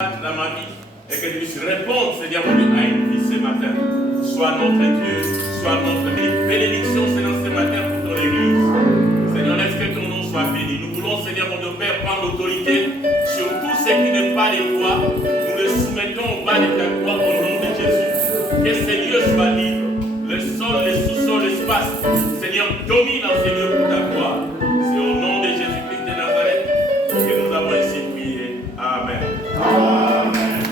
dans ma vie et que je puisse répondre, Seigneur mon Dieu, à une vie ce matin. Sois notre Dieu, sois notre bénédiction, Seigneur, ce matin pour ton Église. Seigneur, laisse que ton nom soit béni. Nous voulons, Seigneur mon Dieu, Père, prendre l'autorité sur tout ce qui n'est pas de toi. Nous le soumettons au bas de ta croix au nom de Jésus. Que ces lieux soient libres. Le sol, le sous-sol, l'espace. Seigneur, domine en ces lieux pour ta gloire. C'est au nom de Jésus-Christ de Nazareth que nous avons ainsi prié. Amen. Amen.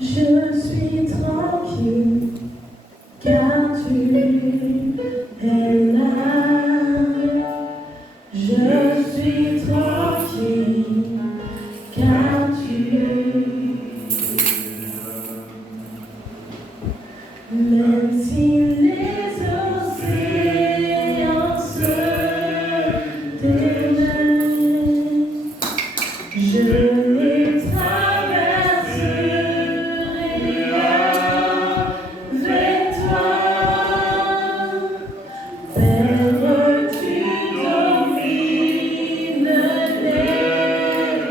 Je suis tranquille, car tu es là. Je suis tranquille, car tu es là. Même si les océans se déversent, je les traverserai. Père, tu domines les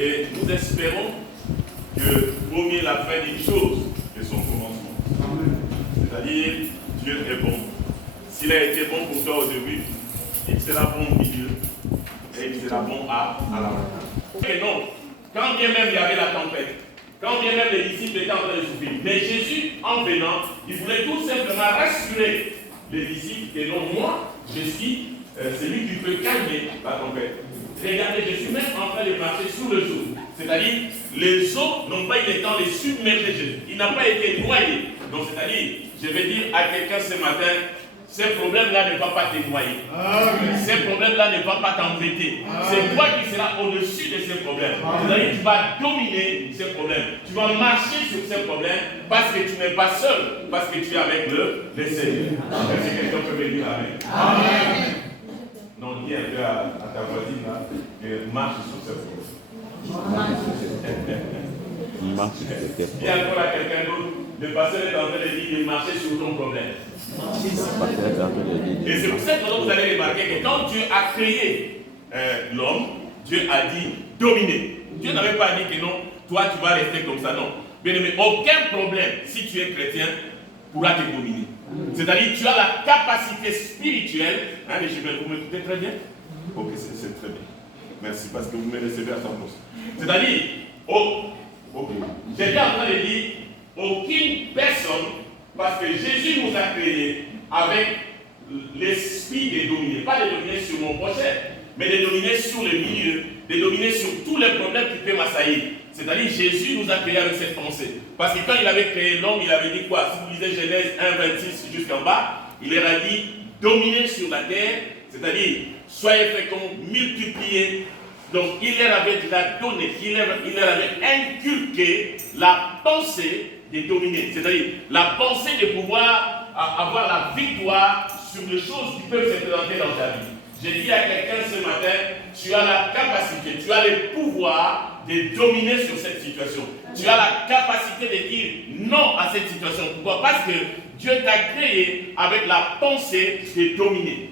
Et nous espérons que vaut mieux la fin d'une chose que son commencement. C'est-à-dire, Dieu est bon. S'il a été bon pour toi au début, il sera bon au milieu et il sera bon à la fin. Et non, quand bien même il y avait la tempête, quand bien même les disciples étaient en train de souffrir, mais Jésus, en venant, il voulait tout simplement rassurer les disciples que non, moi, je suis celui qui peut calmer la tempête. Regardez, je suis même en train de marcher sous le jour. C'est-à-dire, les eaux n'ont pas eu le temps de submerger Jésus. Il n'a pas été noyé. Donc, c'est-à-dire, je vais dire à quelqu'un ce matin, ces problèmes-là ne vont pas te noyer. Ces problèmes-là ne vont pas t'embêter. C'est toi qui seras au-dessus de ces problèmes. C'est-à-dire, tu vas dominer ces problèmes. Tu vas marcher sur ces problèmes parce que tu n'es pas seul, parce que tu es avec le Seigneur. Est-ce que quelqu'un peut me dire Amen? Amen. Non, dis un peu à ta voisine là, que marche sur ces problèmes. Dis encore à quelqu'un d'autre, le pasteur est en train de dire de marcher sur ton problème. Et c'est pour ça que vous allez remarquer que quand Dieu a créé l'homme, Dieu a dit dominer. Dieu n'avait pas dit que non, toi tu vas rester comme ça, non. Bien aimé, aucun problème, si tu es chrétien, pourra te dominer. C'est-à-dire tu as la capacité spirituelle. Hein, les jumelles, vous m'écoutez très bien? Ok, c'est très bien. Merci, parce que vous me recevez à 100%. C'est-à-dire, j'étais en train de dire, aucune personne, parce que Jésus nous a créés avec l'esprit de dominer. Pas de dominer sur mon prochain, mais de dominer sur le milieu, de dominer sur tous les problèmes qui peuvent m'assaillir. C'est-à-dire, Jésus nous a créés avec cette pensée. Parce que quand il avait créé l'homme, il avait dit quoi? Si vous lisez Genèse 1, 26 jusqu'en bas, il leur a dit, dominez sur la terre, c'est-à-dire, soyez féconds, multipliez. Donc, il leur avait déjà donné, il leur avait inculqué la pensée de dominer. C'est-à-dire, la pensée de pouvoir avoir la victoire sur les choses qui peuvent se présenter dans ta vie. J'ai dit à quelqu'un ce matin, tu as la capacité, tu as le pouvoir de dominer sur cette situation. Tu as la capacité de dire non à cette situation. Pourquoi? Parce que Dieu t'a créé avec la pensée de dominer.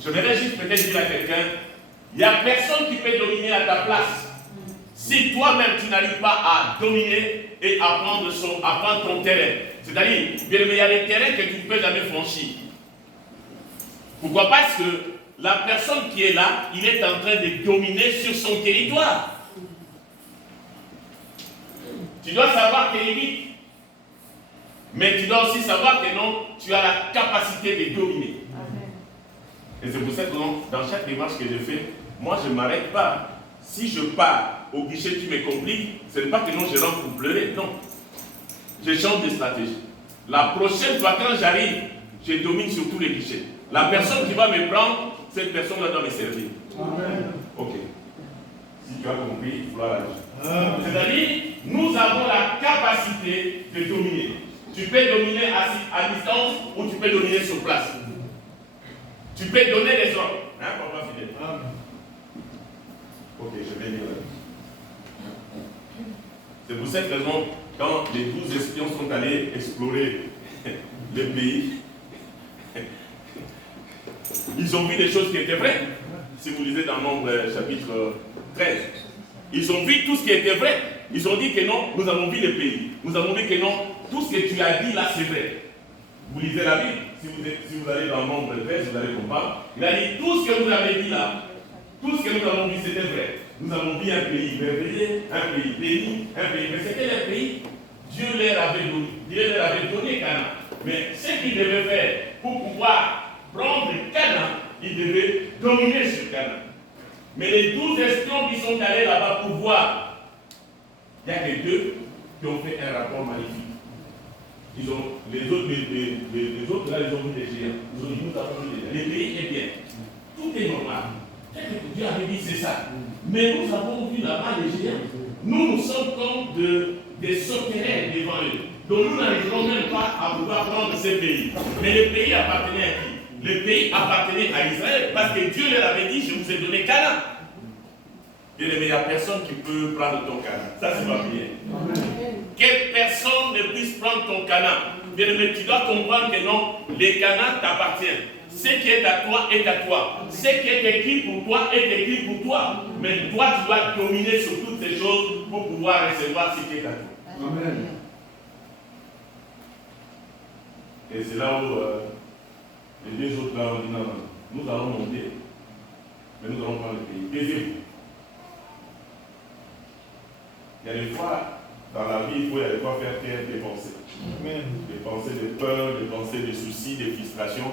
Je voudrais juste peut-être dire à quelqu'un, il n'y a personne qui peut dominer à ta place. Si toi-même tu n'arrives pas à dominer et à prendre ton terrain. C'est-à-dire, bien aimé, il y a des terrains que tu ne peux jamais franchir. Pourquoi? Parce que la personne qui est là, il est en train de dominer sur son territoire. Tu dois savoir tes limites. Mais tu dois aussi savoir que non, tu as la capacité de dominer. Et c'est pour ça que dans chaque démarche que je fais, moi je ne m'arrête pas. Si je pars au guichet, tu me compliques, ce n'est pas que non, je rentre pour pleurer, non. Je change de stratégie. La prochaine fois, quand j'arrive, je domine sur tous les guichets. La personne qui va me prendre, cette personne-là doit me servir. Amen. Ok. Si tu as compris, gloire à Dieu. C'est-à-dire, nous avons la capacité de dominer. Tu peux dominer à distance ou tu peux dominer sur place. Tu peux donner les ordres. Hein, papa fidèle. Ok, je vais lire là. C'est pour cette raison, quand les 12 espions sont allés explorer le pays, ils ont vu des choses qui étaient vraies. Si vous lisez dans Nombre chapitre 13, ils ont vu tout ce qui était vrai. Ils ont dit que non, nous avons vu le pays. Nous avons vu que non, tout ce que tu as dit là, c'est vrai. Vous lisez la Bible, si vous allez dans Nombre 13, vous allez comprendre. Il a dit, tout ce que vous avez dit là, tout ce que nous avons vu, c'était vrai. Nous avons vu un pays merveilleux, un pays béni, un pays. Mais c'était le pays, Dieu leur avait donné Canaan. Mais ce qu'il devait faire pour pouvoir prendre Canaan, il devait dominer sur Canaan. Mais les 12 espions qui sont allés là-bas pour voir, il n'y a que 2 qui ont fait un rapport magnifique. Les autres là, ils ont vu des géants. Ils ont dit, nous avons vu des géants. Le pays est bien. Tout est normal. Dieu avait dit, c'est ça. Mais nous avons vu là-bas les géants. Nous sommes comme des sauterelles devant eux. Donc nous n'arriverons même pas à pouvoir prendre ce pays. Mais le pays appartenait à qui? Le pays appartenait à Israël. Parce que Dieu leur avait dit, je vous ai donné Canaan. Bien aimé, il n'y a personne qui peut prendre ton Canaan. Ça, c'est ma prière. Que personne ne puisse prendre ton Canaan. Bien aimé, tu dois comprendre que non, les Canaan t'appartiennent. Ce qui est à toi est à toi. Ce qui est écrit pour toi est écrit pour toi. Mais toi, tu dois dominer sur toutes ces choses pour pouvoir recevoir ce qui est à toi. Amen. Et c'est là où les deux autres là ont dit non, nous allons monter, mais nous allons prendre le pays. Taisez-vous. Il y a des fois, dans la vie, il faut des fois faire taire des pensées. Amen. Des pensées de peur, des pensées de soucis, de frustration.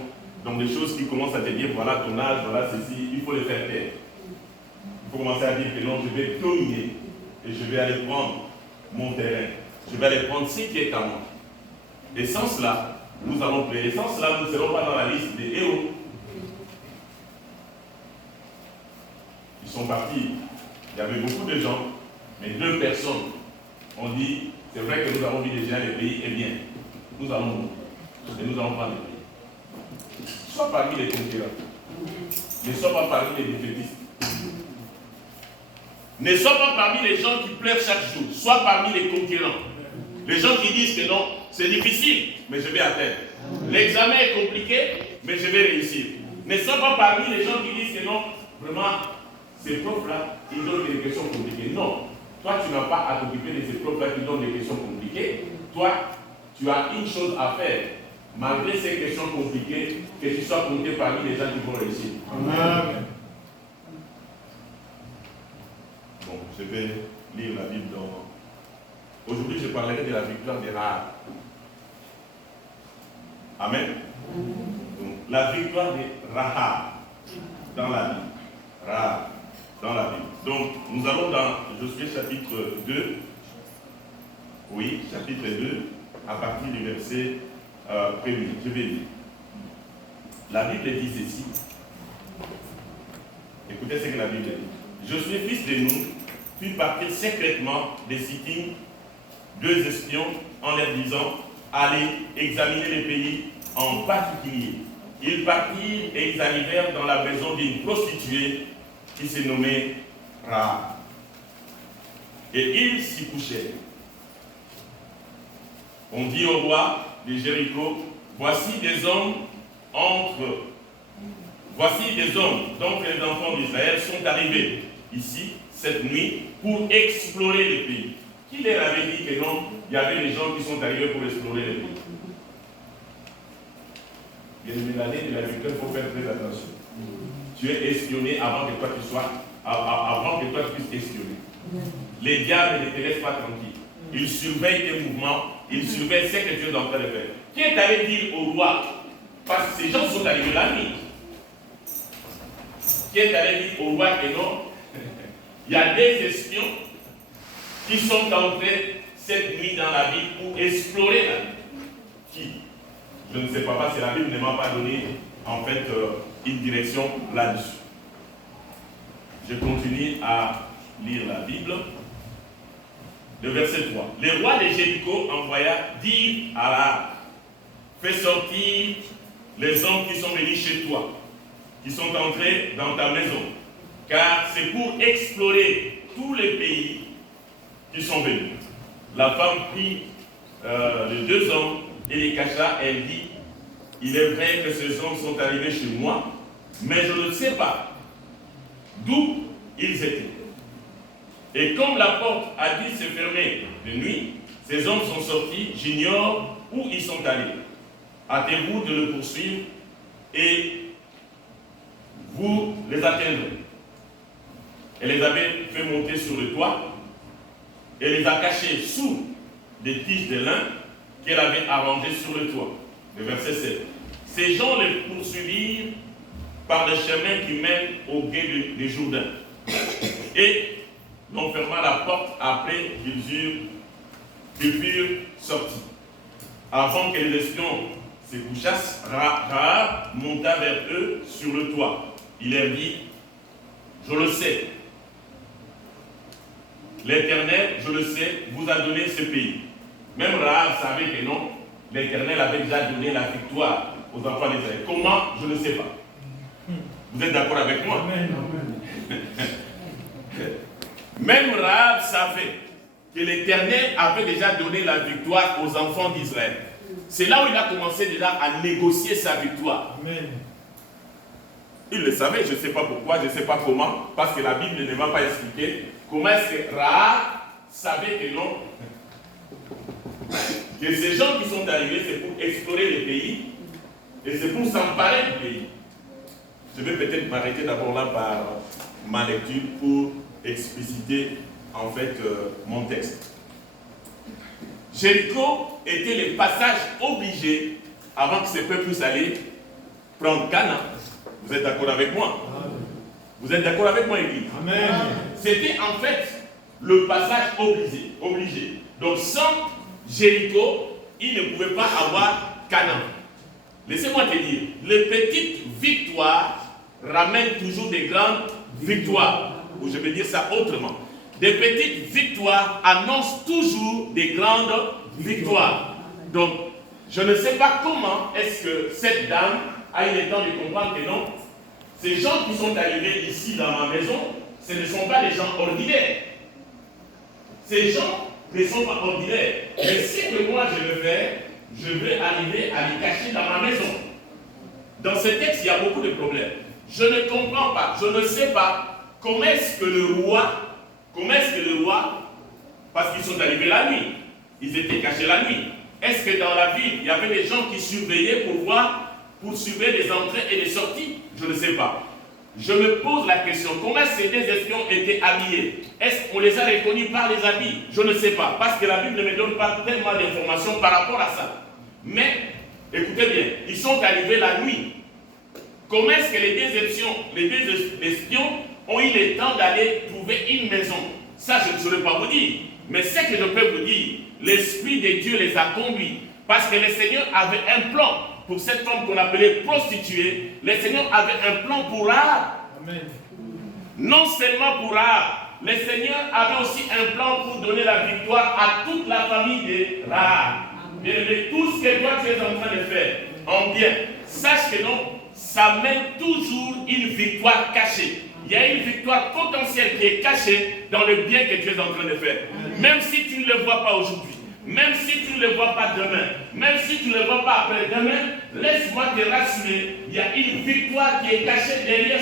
Donc des choses qui commencent à te dire, voilà ton âge, voilà ceci, il faut les faire taire. Il faut commencer à dire que non, je vais dominer et je vais aller prendre mon terrain. Je vais aller prendre ce qui est à moi. Et sans cela, nous allons payer. Sans cela, nous ne serons pas dans la liste des héros. Ils sont partis. Il y avait beaucoup de gens, mais 2 personnes ont dit, c'est vrai que nous avons vu déjà le pays est bien. Nous allons monter. Et nous allons prendre le pays. Sois parmi les conquérants. Ne sois pas parmi les défaitistes. Ne sois pas parmi les gens qui pleurent chaque jour. Sois parmi les conquérants. Les gens qui disent que non, c'est difficile, mais je vais atteindre. L'examen est compliqué, mais je vais réussir. Ne sois pas parmi les gens qui disent que non, vraiment, ces profs-là, ils donnent des questions compliquées. Non, toi, tu n'as pas à t'occuper de ces profs-là qui donnent des questions compliquées. Toi, tu as une chose à faire. Malgré ces questions compliquées, que tu sois compté parmi les gens qui vont réussir. Amen. Bon, je vais lire la Bible dans... Aujourd'hui, je parlerai de la victoire des rares. Amen. Donc, la victoire des Rahab dans la Bible. Rahab dans la Bible. Donc, nous allons dans Josué chapitre 2. Oui, chapitre 2, à partir du verset 1er. Je vais lire. La Bible dit ceci. Écoutez ce que la Bible dit. Josué, fils de Nun, fit partir secrètement des Sittim 2 espions en leur disant, allez examiner le pays en particulier. Ils partirent et ils arrivèrent dans la maison d'une prostituée qui se nommait Rahab. Et ils s'y couchèrent. On dit au roi de Jéricho, voici des hommes dont les enfants d'Israël sont arrivés ici cette nuit pour explorer le pays. Qui leur avait dit que non, il y avait des gens qui sont arrivés pour explorer le pays? Bien aimé, l'année de la victoire, il faut faire très attention. Tu es espionné avant que toi tu puisses espionner. Les diables ne te laissent pas tranquille. Ils surveillent tes mouvements, ils surveillent ce que tu es en train de faire. Qui est allé dire au roi? Parce que ces gens sont arrivés la nuit. Qui est allé dire au roi que non? Il y a des espions qui sont entrés cette nuit dans la ville pour explorer la ville. Qui? Je ne sais pas, parce que la Bible ne m'a pas donné en fait une direction là-dessus. Je continue à lire la Bible. Le verset 3. Le roi de Jéricho envoya dire à Rahab, fais sortir les hommes qui sont venus chez toi, qui sont entrés dans ta maison, car c'est pour explorer tous les pays qui sont venus. La femme prit les 2 hommes et les cacha. Elle dit, il est vrai que ces hommes sont arrivés chez moi, mais je ne sais pas d'où ils étaient. Et comme la porte a dû se fermer de nuit, ces hommes sont sortis, j'ignore où ils sont allés. Hâtez-vous de le poursuivre et vous les atteindrez. Elle les avait fait monter sur le toit et les a cachés sous des tiges de lin qu'elle avait arrangées sur le toit. Le verset 7. Ces gens les poursuivirent par le chemin qui mène au gué du Jourdain. Et l'on ferma la porte après qu'ils furent sortis. Avant que les espions se couchassent, Rahab monta vers eux sur le toit. Il leur dit, je le sais, l'Éternel, je le sais, vous a donné ce pays. Même Rahab savait que non, l'Éternel avait déjà donné la victoire aux enfants d'Israël. Comment? Je ne sais pas. Vous êtes d'accord avec moi? Amen. Même Rahab savait que l'Éternel avait déjà donné la victoire aux enfants d'Israël. C'est là où il a commencé déjà à négocier sa victoire. Amen. Il le savait, je ne sais pas pourquoi, je ne sais pas comment, parce que la Bible ne m'a pas expliqué comment est-ce que Rahab savait que non, que ces gens qui sont arrivés, c'est pour explorer le pays et c'est pour s'emparer du pays. Je vais peut-être m'arrêter d'abord là par ma lecture pour expliciter en fait mon texte. Jéricho était le passage obligé avant que ce peuple puisse aller prendre Canaan. Vous êtes d'accord avec moi? Vous êtes d'accord avec moi, Église? Amen. C'était en fait le passage obligé. Donc sans Jéricho, il ne pouvait pas avoir Canaan. Laissez-moi te dire, les petites victoires ramènent toujours des grandes victoires. Ou je vais dire ça autrement. Des petites victoires annoncent toujours des grandes victoires. Donc, je ne sais pas comment est-ce que cette dame a eu le temps de comprendre que non, ces gens qui sont arrivés ici dans ma maison, ce ne sont pas des gens ordinaires. Ces gens ne sont pas ordinaires. Mais ce que moi je veux faire, je veux arriver à les cacher dans ma maison. Dans ce texte, il y a beaucoup de problèmes. Je ne comprends pas, je ne sais pas comment est-ce que le roi, parce qu'ils sont arrivés la nuit, ils étaient cachés la nuit. Est-ce que dans la ville, il y avait des gens qui surveillaient pour surveiller les entrées et les sorties? Je ne sais pas. Je me pose la question, comment ces deux espions étaient habillés? Est-ce qu'on les a reconnus par les habits? Je ne sais pas, parce que la Bible ne me donne pas tellement d'informations par rapport à ça. Mais, écoutez bien, ils sont arrivés la nuit. Comment est-ce que les deux espions ont eu le temps d'aller trouver une maison? Ça, je ne saurais pas vous dire. Mais ce que je peux vous dire, l'Esprit de Dieu les a conduits. Parce que le Seigneur avait un plan pour cette femme qu'on appelait prostituée. Le Seigneur avait un plan pour Rahab. Amen. Non seulement pour Rahab, le Seigneur avait aussi un plan pour donner la victoire à toute la famille de Rahab. Et tout ce que toi tu es en train de faire en bien, sache que non, ça mène toujours une victoire cachée. Il y a une victoire potentielle qui est cachée dans le bien que tu es en train de faire. Même si tu ne le vois pas aujourd'hui, même si tu ne le vois pas demain, même si tu ne le vois pas après-demain, laisse-moi te rassurer, il y a une victoire qui est cachée derrière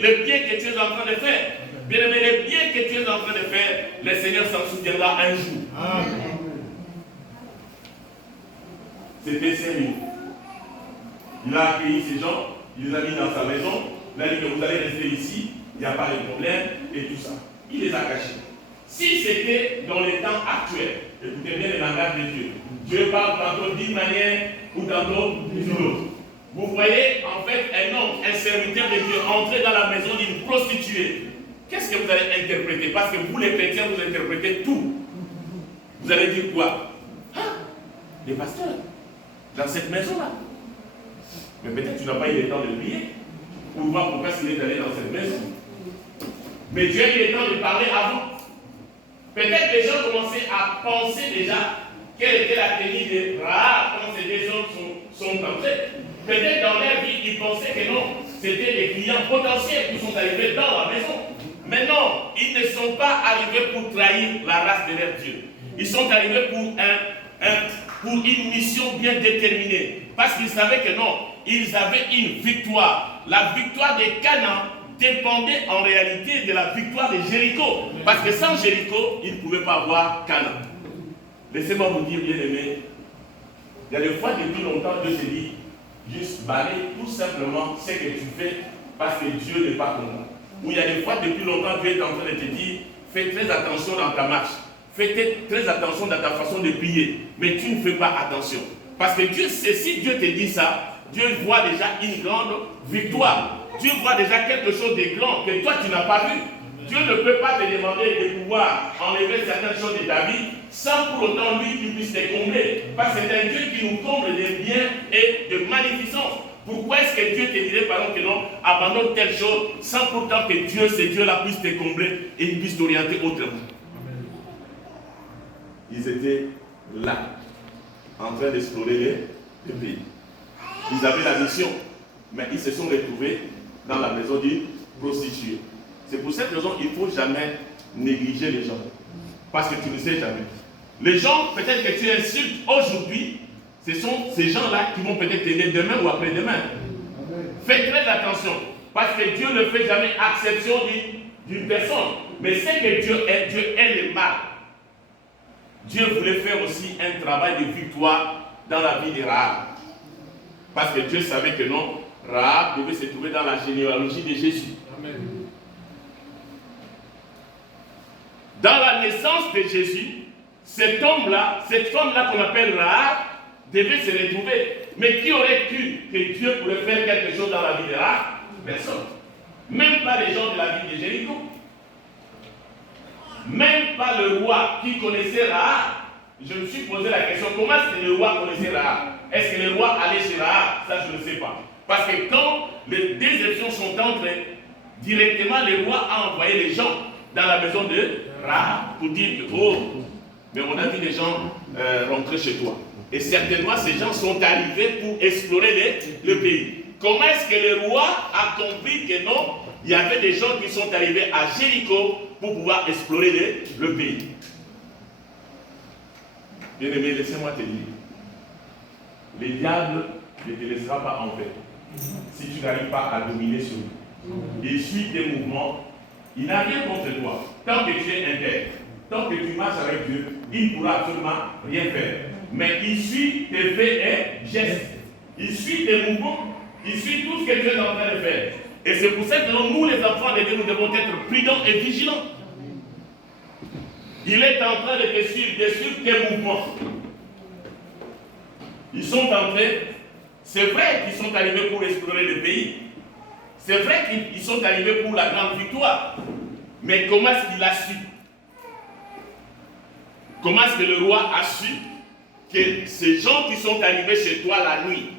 le bien que tu es en train de faire. Bien aimé, le bien que tu es en train de faire, le Seigneur s'en souviendra un jour. Amen. C'était sérieux. Il a accueilli ces gens, il les a mis dans sa maison, il a dit que vous allez rester ici, il n'y a pas de problème, et tout ça. Il les a cachés. Si c'était dans les temps actuels, écoutez bien le langage de Dieu. Dieu parle tantôt d'une manière ou tantôt d'une autre. Vous voyez en fait un homme, un serviteur de Dieu, entrer dans la maison d'une prostituée. Qu'est-ce que vous allez interpréter? Parce que vous les chrétiens, vous interprétez tout. Vous allez dire quoi? Ah, les pasteurs, dans cette maison-là. Mais peut-être tu n'as pas eu le temps de prier pour voir pourquoi il est allé dans cette maison. Mais Dieu a eu le temps de parler avant. Peut-être les gens commençaient à penser déjà quelle était la tenue de Rahab quand ces deux hommes sont entrés. Peut-être dans leur vie, ils pensaient que non, c'était des clients potentiels qui sont arrivés dans la maison. Mais non, ils ne sont pas arrivés pour trahir la race de leur Dieu. Ils sont arrivés pour une mission bien déterminée. Parce qu'ils savaient que non, ils avaient une victoire. La victoire de Canaan dépendait en réalité de la victoire de Jéricho. Parce que sans Jéricho, ils ne pouvaient pas avoir Canaan. Laissez-moi vous dire, bien aimé, il y a des fois depuis longtemps, Dieu se dit, juste balaye tout simplement ce que tu fais parce que Dieu n'est pas content. Ou il y a des fois depuis longtemps, Dieu est en train de te dire, fais très attention dans ta marche. Fais très attention dans ta façon de prier. Mais tu ne fais pas attention. Parce que Dieu sait, si Dieu te dit ça, Dieu voit déjà une grande victoire. Dieu voit déjà quelque chose de grand que toi tu n'as pas vu. Dieu ne peut pas te demander de pouvoir enlever certaines choses de ta vie sans pour autant lui tu puisses te combler. Parce que c'est un Dieu qui nous comble de bien et de magnificence. Pourquoi est-ce que Dieu te dirait par exemple que non, abandonne telle chose sans pourtant que Dieu, ce Dieu-là, puisse te combler et il puisse t'orienter autrement? Ils étaient là, en train d'explorer le pays. Ils avaient la mission, mais ils se sont retrouvés dans la maison d'une prostituée. C'est pour cette raison qu'il ne faut jamais négliger les gens. Parce que tu ne sais jamais. Les gens, peut-être que tu insultes aujourd'hui, ce sont ces gens-là qui vont peut-être t'aider demain ou après-demain. Fais très attention. Parce que Dieu ne fait jamais exception d'une personne. Mais c'est que Dieu est le mal. Dieu voulait faire aussi un travail de victoire dans la vie de Rahab. Parce que Dieu savait que non, Rahab devait se trouver dans la généalogie de Jésus. Amen. Dans la naissance de Jésus, cet homme-là, cette femme-là qu'on appelle Rahab, devait se retrouver. Mais qui aurait cru que Dieu pourrait faire quelque chose dans la vie de Rahab? Personne. Même pas les gens de la ville de Jéricho. Même pas le roi qui connaissait Rahab. Je me suis posé la question, comment est-ce que le roi connaissait Rahab? Est-ce que le roi allait chez Rahab? Ça, je ne sais pas. Parce que quand les déceptions sont entrées, directement le roi a envoyé les gens dans la maison de Rahab pour dire que, oh, mais on a vu les gens rentrer chez toi. Et certainement, ces gens sont arrivés pour explorer le pays. Comment est-ce que le roi a compris que non, il y avait des gens qui sont arrivés à Jéricho pour pouvoir explorer le pays? Bien-aimé, laissez-moi te dire. Le diable ne te laissera pas en paix si tu n'arrives pas à dominer sur lui. Il suit tes mouvements. Il n'a rien contre toi. Tant que tu es intègre, tant que tu marches avec Dieu, il ne pourra absolument rien faire. Mais il suit tes faits et gestes. Il suit tes mouvements. Il suit tout ce que tu es en train de faire. Et c'est pour ça que nous, les enfants de Dieu, nous devons être prudents et vigilants. Il est en train de te suivre tes mouvements. Ils sont en train, c'est vrai qu'ils sont arrivés pour explorer le pays. C'est vrai qu'ils sont arrivés pour la grande victoire. Mais comment est-ce qu'il a su? Comment est-ce que le roi a su que ces gens qui sont arrivés chez toi la nuit,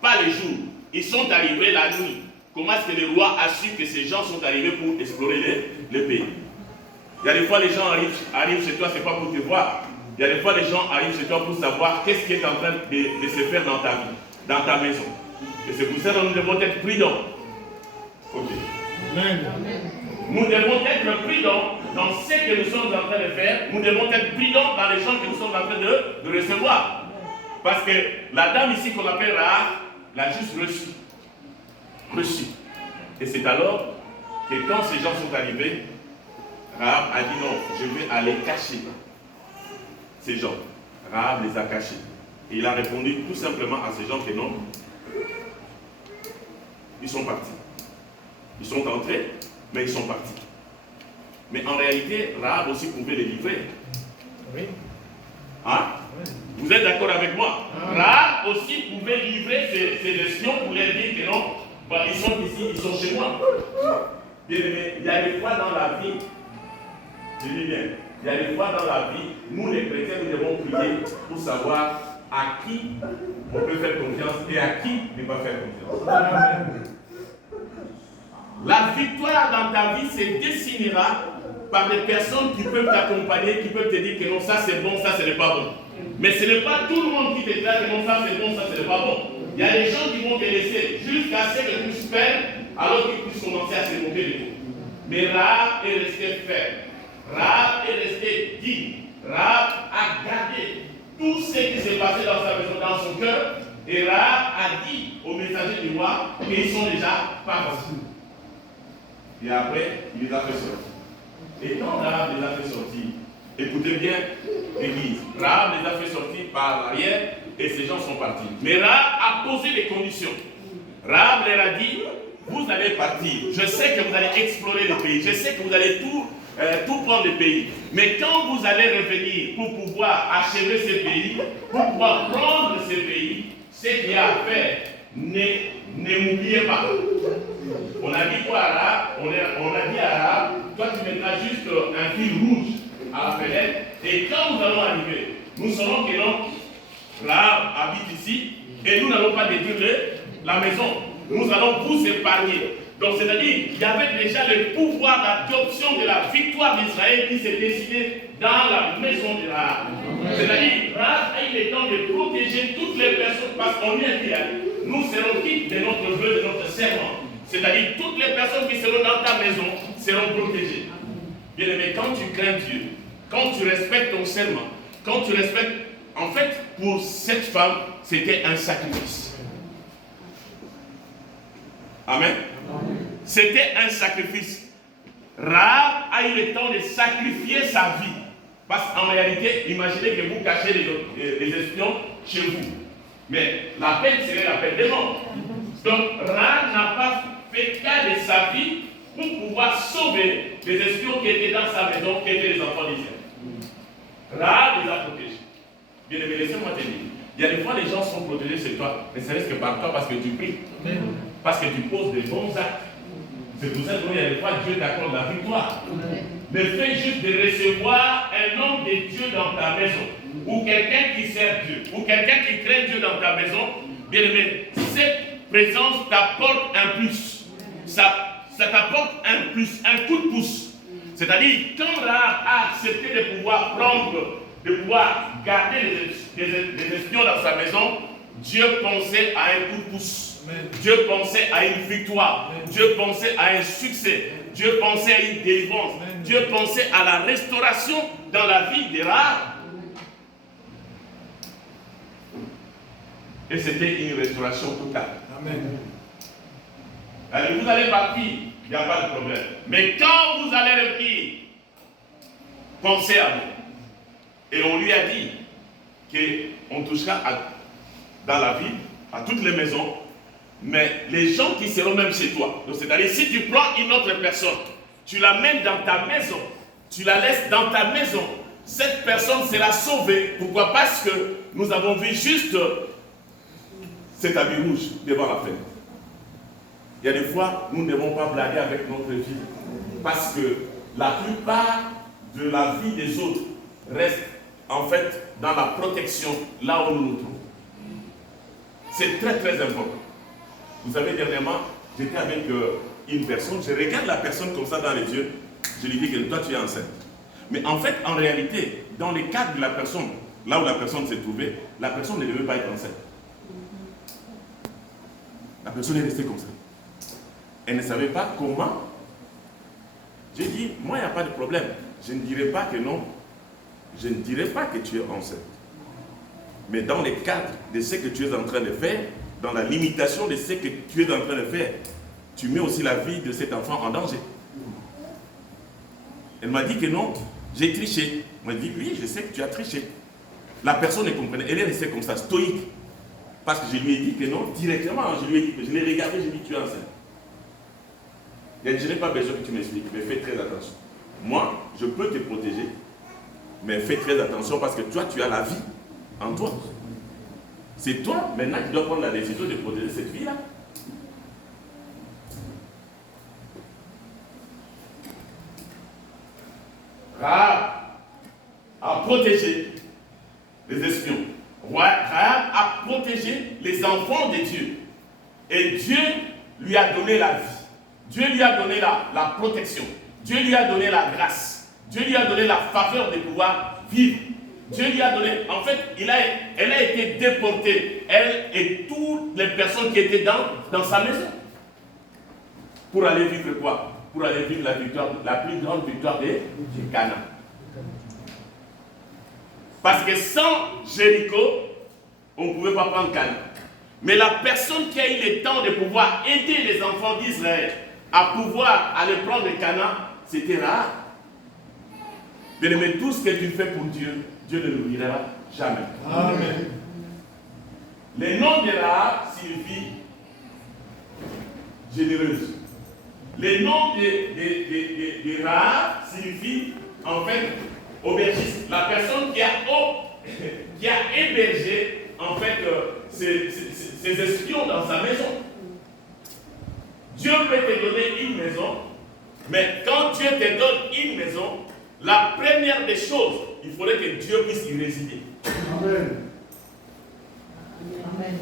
pas le jour, ils sont arrivés la nuit? Comment est-ce que le roi a su que ces gens sont arrivés pour explorer le pays? Il y a des fois les gens arrivent chez toi, ce n'est pas pour te voir. Il y a des fois les gens arrivent chez toi pour savoir qu'est-ce qui est en train de se faire dans ta vie, dans ta maison. Et c'est pour ça que nous devons être prudents. Ok. Amen. Nous devons être prudents dans ce que nous sommes en train de faire. Nous devons être prudents dans les gens que nous sommes en train de recevoir. Parce que la dame ici qu'on appelle Rahab l'a juste reçu. Et c'est alors que quand ces gens sont arrivés, Rahab a dit non, je vais aller cacher ces gens. Rahab les a cachés. Et il a répondu tout simplement à ces gens que non, ils sont partis. Ils sont entrés, mais ils sont partis. Mais en réalité, Rahab aussi pouvait les livrer. Oui. Hein? Oui. Vous êtes d'accord avec moi? Rahab aussi pouvait livrer ces espions pour leur dire que non, bah, ils sont ici, ils sont chez moi. Bien aimé, il y a des fois dans la vie, je dis bien, il y a des fois dans la vie, nous les chrétiens, nous devons prier pour savoir à qui on peut faire confiance et à qui ne pas faire confiance. Amen. La victoire dans ta vie se dessinera par des personnes qui peuvent t'accompagner, qui peuvent te dire que non, ça c'est bon, ça ce n'est pas bon. Mais ce n'est pas tout le monde qui te dit que non, ça c'est bon, ça ce n'est pas bon. Il y a des gens qui vont te laisser jusqu'à ce que tu puisses faire, alors qu'ils puissent commencer à se moquer de toi. Mais Rahab est resté ferme. Rahab est resté digne. Rahab a gardé tout ce qui s'est passé dans sa maison, dans son cœur. Et Rahab a dit aux messagers du roi qu'ils sont déjà partis. Et après, il les a fait sortir. Et quand Rahab les a fait sortir, écoutez bien l'église, Rahab les a fait sortir par l'arrière et ces gens sont partis. Mais Rahab a posé des conditions. Rahab leur a dit, vous allez partir. Je sais que vous allez explorer le pays. Je sais que vous allez tout prendre le pays. Mais quand vous allez revenir pour pouvoir achever ce pays, pour pouvoir prendre ce pays, ce qu'il y a à faire, ne m'oubliez pas. On a dit quoi à Rahab? On a dit à Rahab, toi tu mettras juste un fil rouge à la fenêtre. Et quand nous allons arriver, nous saurons que non, Rahab habite ici et nous n'allons pas détruire la maison. Nous allons vous épargner. Donc c'est-à-dire qu'il y avait déjà le pouvoir d'adoption de la victoire d'Israël qui s'est décidé dans la maison de Rahab. C'est-à-dire Rahab a eu le temps de protéger toutes les personnes parce qu'on y a dit, nous serons quittes de notre vœu, de notre serment. C'est-à-dire toutes les personnes qui seront dans ta maison seront protégées. Bien aimé, quand tu crains Dieu, quand tu respectes ton serment, quand tu respectes, en fait, pour cette femme, c'était un sacrifice. Amen. C'était un sacrifice. Rahab a eu le temps de sacrifier sa vie. Parce qu'en réalité, imaginez que vous cachez les espions chez vous. Mais la peine serait la peine de mort. Donc Rahab n'a pas fait cas de sa vie pour pouvoir sauver les espions qui étaient dans sa maison, qui étaient les enfants d'Israël. Rahab les a protégés. Bien aimé, laissez-moi te dire. Il y a des fois, les gens sont protégés chez toi, mais ça reste que par toi, parce que tu pries. Parce que tu poses des bons actes. C'est pour ça qu'il y a des fois, Dieu t'accorde la victoire. Le fait juste de recevoir un homme de Dieu dans ta maison, ou quelqu'un qui sert Dieu, ou quelqu'un qui craint Dieu dans ta maison, bien aimé, cette présence t'apporte un plus. Ça t'apporte un plus, un coup de pouce. C'est-à-dire, quand Rahab a accepté de pouvoir garder les espions dans sa maison, Dieu pensait à un coup de pouce. Dieu pensait à une victoire. Dieu pensait à un succès. Dieu pensait à une délivrance. Dieu pensait à la restauration dans la vie de Rahab. Et c'était une restauration totale. Amen. Alors vous allez partir, il n'y a pas de problème. Mais quand vous allez revenir, pensez à vous. Et on lui a dit qu'on touchera dans la ville, à toutes les maisons, mais les gens qui seront même chez toi. C'est-à-dire, si tu prends une autre personne, tu l'amènes dans ta maison, tu la laisses dans ta maison, cette personne sera sauvée. Pourquoi? Parce que nous avons vu juste cet habit rouge devant la fenêtre. Il y a des fois, nous ne devons pas blaguer avec notre vie, parce que la plupart de la vie des autres reste en fait dans la protection, là où nous nous trouvons. C'est très très important. Vous savez, dernièrement, j'étais avec une personne, je regarde la personne comme ça dans les yeux, je lui dis que toi tu es enceinte. Mais en fait, en réalité, dans le cadre de la personne, là où la personne s'est trouvée, la personne ne devait pas être enceinte. La personne est restée comme ça. Elle ne savait pas comment. J'ai dit, moi il n'y a pas de problème. Je ne dirai pas que non. Je ne dirai pas que tu es enceinte. Mais dans le cadre de ce que tu es en train de faire, dans la limitation de ce que tu es en train de faire, tu mets aussi la vie de cet enfant en danger. Elle m'a dit que non, j'ai triché. Elle m'a dit, oui, je sais que tu as triché. La personne ne comprenait. Elle est restée comme ça, stoïque. Parce que je lui ai dit que non, directement, je l'ai regardé, je lui ai dit, tu es enceinte. Elle dit, je n'ai pas besoin que tu m'expliques, mais fais très attention. Moi, je peux te protéger, mais fais très attention parce que toi, tu as la vie en toi. C'est toi, maintenant, qui dois prendre la décision de protéger cette vie-là. Rahab a protégé les espions. Rahab a protégé les enfants de Dieu. Et Dieu lui a donné la vie. Dieu lui a donné la protection. Dieu lui a donné la grâce. Dieu lui a donné la faveur de pouvoir vivre. Dieu lui a donné, en fait, elle a été déportée, elle et toutes les personnes qui étaient dans sa maison. Pour aller vivre quoi? Pour aller vivre la victoire, la plus grande victoire de Canaan. Parce que sans Jéricho, on ne pouvait pas prendre Canaan. Mais la personne qui a eu le temps de pouvoir aider les enfants d'Israël à pouvoir aller prendre Canaan, c'était Rahab. Bien aimé, tout ce que tu fais pour Dieu, Dieu ne l'oubliera jamais. Amen. Le nom de Rahab signifie généreuse. Le nom de Rahab signifie en fait aubergiste. La personne qui a hébergé en fait ses espions dans sa maison. Dieu peut te donner une maison, mais quand Dieu te donne une maison, la première des choses, il faudrait que Dieu puisse y résider. Amen. Amen.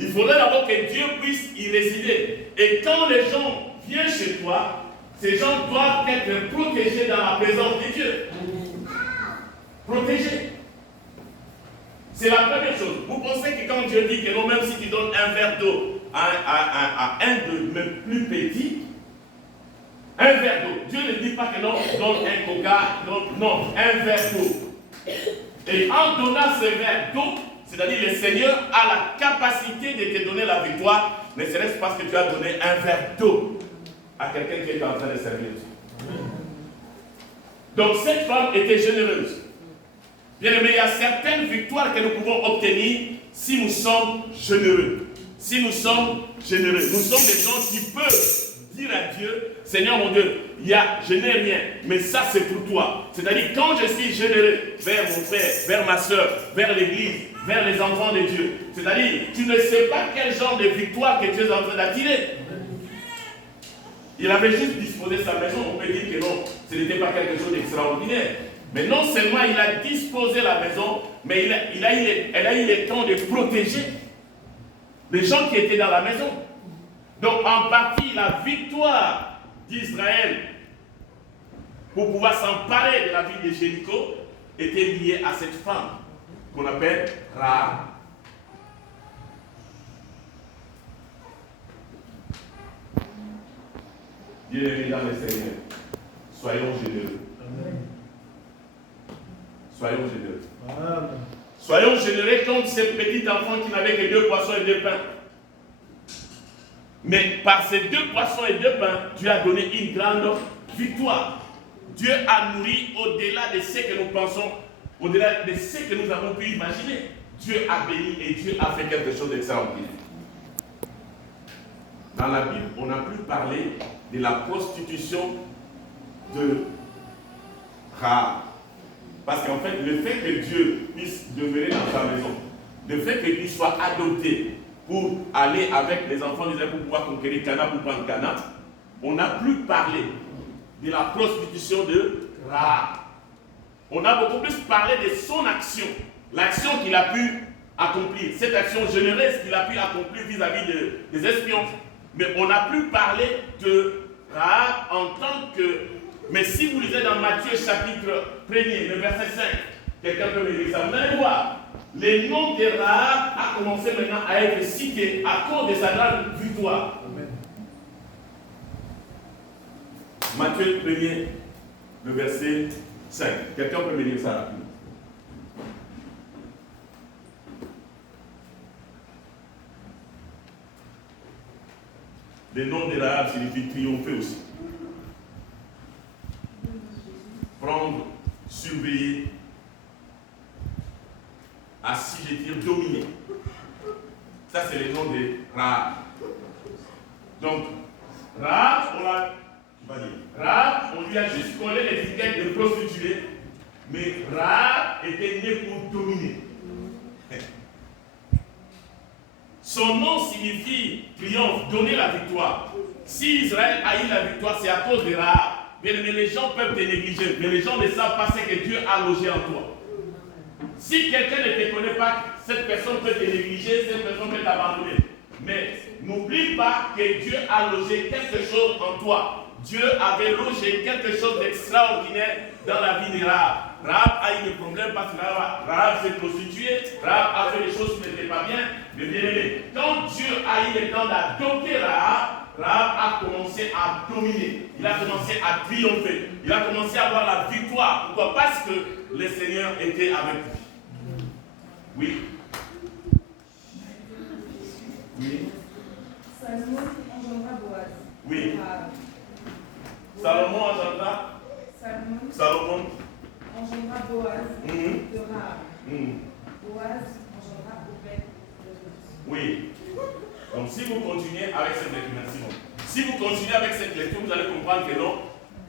Il faudrait d'abord que Dieu puisse y résider. Et quand les gens viennent chez toi, ces gens doivent être protégés dans la présence de Dieu. Protégés. C'est la première chose. Vous pensez que quand Dieu dit que non, même si tu donnes un verre d'eau à un de mes plus petits, un verre d'eau. Dieu ne dit pas que non, donne un coca, non, un verre d'eau. Et en donnant ce verre d'eau, c'est-à-dire le Seigneur a la capacité de te donner la victoire, ne serait-ce parce que tu as donné un verre d'eau. à quelqu'un qui est en train de servir Dieu. Donc cette femme était généreuse. Bien aimé, il y a certaines victoires que nous pouvons obtenir si nous sommes généreux. Si nous sommes généreux. Nous sommes des gens qui peuvent dire à Dieu, Seigneur mon Dieu, je n'ai rien, mais ça c'est pour toi. C'est-à-dire quand je suis généreux vers mon frère, vers ma soeur, vers l'église, vers les enfants de Dieu. C'est-à-dire, tu ne sais pas quel genre de victoire que Dieu est en train d'attirer. Il avait juste disposé sa maison, on peut dire que non, ce n'était pas quelque chose d'extraordinaire. Mais non seulement il a disposé la maison, mais elle a eu le temps de protéger les gens qui étaient dans la maison. Donc en partie, la victoire d'Israël pour pouvoir s'emparer de la ville de Jéricho était liée à cette femme qu'on appelle Rahab. Bien-aimés dans le Seigneur, soyons généreux. Amen. Soyons généreux. Amen. Soyons généreux comme ces petits enfants qui n'avaient que 2 poissons et 2 pains. Mais par ces 2 poissons et 2 pains, Dieu a donné une grande victoire. Dieu a nourri au-delà de ce que nous pensons, au-delà de ce que nous avons pu imaginer. Dieu a béni et Dieu a fait quelque chose d'extraordinaire. Dans la Bible, on a pu parler de la prostitution de Rahab. Parce qu'en fait, le fait que Dieu puisse demeurer dans sa maison, le fait qu'il soit adopté pour aller avec les enfants d'Israël pour pouvoir conquérir Cana, pour prendre Cana, on n'a plus parlé de la prostitution de Rahab. On a beaucoup plus parlé de son action, l'action qu'il a pu accomplir, cette action généreuse qu'il a pu accomplir vis-à-vis des espions. Mais on n'a plus parlé de Rahab en tant que... Mais si vous lisez dans Matthieu chapitre 1er, le verset 5, quelqu'un peut me dire ça, vous allez voir, le nom de Rahab a commencé maintenant à être cité à cause de sa grande victoire. Amen. Matthieu 1er, le verset 5. Quelqu'un peut me dire ça rapidement. Le nom de Rahab signifie triompher aussi. Prendre, surveiller, assujettir, dominer. Ça, c'est le nom de Rahab. Donc, Rahab, on lui a juste collé l'étiquette de prostituée, mais Rahab était né pour dominer. Son nom signifie triomphe, donner la victoire. Si Israël a eu la victoire, c'est à cause de Rahab. Mais les gens peuvent te négliger, mais les gens ne savent pas ce que Dieu a logé en toi. Si quelqu'un ne te connaît pas, cette personne peut te négliger, cette personne peut t'abandonner. Mais n'oublie pas que Dieu a logé quelque chose en toi. Dieu avait logé quelque chose d'extraordinaire dans la vie de Rahab. Rahab a eu des problèmes parce que Rahab s'est prostituée, Rahab a fait des choses qui n'étaient pas bien. Mais bien aimé, quand Dieu a eu le temps d'adopter Rahab a commencé à dominer, il a commencé à triompher, il a commencé à avoir la victoire. Pourquoi? Parce que le Seigneur était avec lui. Oui. Oui. Salomon engendra Boaz. Oui. Salomon engendra. Salomon engendra Boaz de Rahab. Boaz engendra Obed de Ruth. Oui. Donc si vous continuez avec cette lecture, si vous continuez avec cette lecture, vous allez comprendre que non,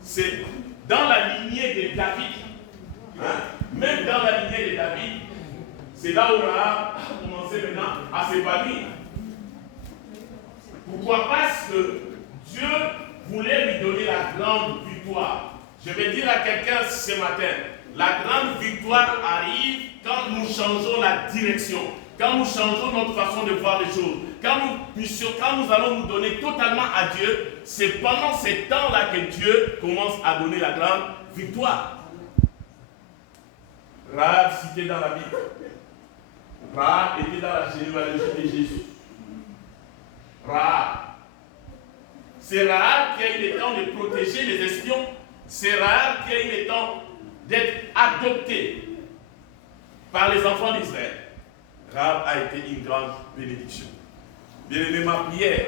c'est dans la lignée de David, même dans la lignée de David, c'est là où Rahab a commencé maintenant à s'épanouir. Pourquoi? Parce que Dieu voulait lui donner la grande victoire. Je vais dire à quelqu'un ce matin, la grande victoire arrive quand nous changeons la direction, quand nous changeons notre façon de voir les choses, quand nous allons nous donner totalement à Dieu. C'est pendant ces temps-là que Dieu commence à donner la grande victoire. Rahab cité dans la Bible. Rahab était dans la généalogie de Jésus. Rahab. C'est Rahab qui a eu le temps de protéger les espions. C'est Rahab qui a eu le temps d'être adopté par les enfants d'Israël. Rahab a été une grande bénédiction. Bien-aimé, ma prière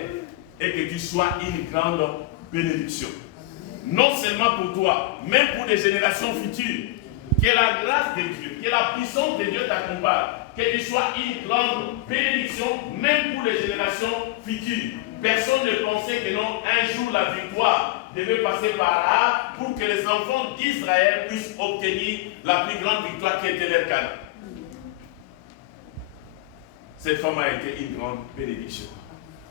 est que tu sois une grande bénédiction. Non seulement pour toi, même pour les générations futures. Que la grâce de Dieu, que la puissance de Dieu t'accompagne. Que tu sois une grande bénédiction, même pour les générations futures. Personne ne pensait que non, un jour la victoire devait passer par là pour que les enfants d'Israël puissent obtenir la plus grande victoire qui était leur Canaan. Cette femme a été une grande bénédiction.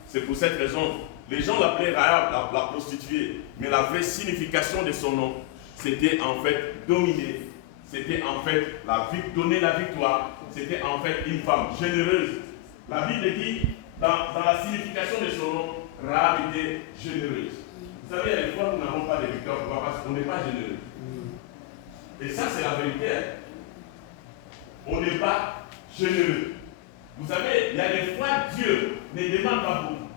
C'est pour cette raison, les gens l'appelaient Rahab, la prostituée, mais la vraie signification de son nom, c'était en fait dominer, c'était en fait donner la victoire, c'était en fait une femme généreuse. La Bible dit, dans la signification de son nom, Rahab était généreuse. Vous savez, il y a des fois nous n'avons pas de victoire, parce qu'on n'est pas généreux. Et ça, c'est la vérité. Hein? On n'est pas généreux. Vous savez, il y a des fois, Dieu ne demande pas beaucoup.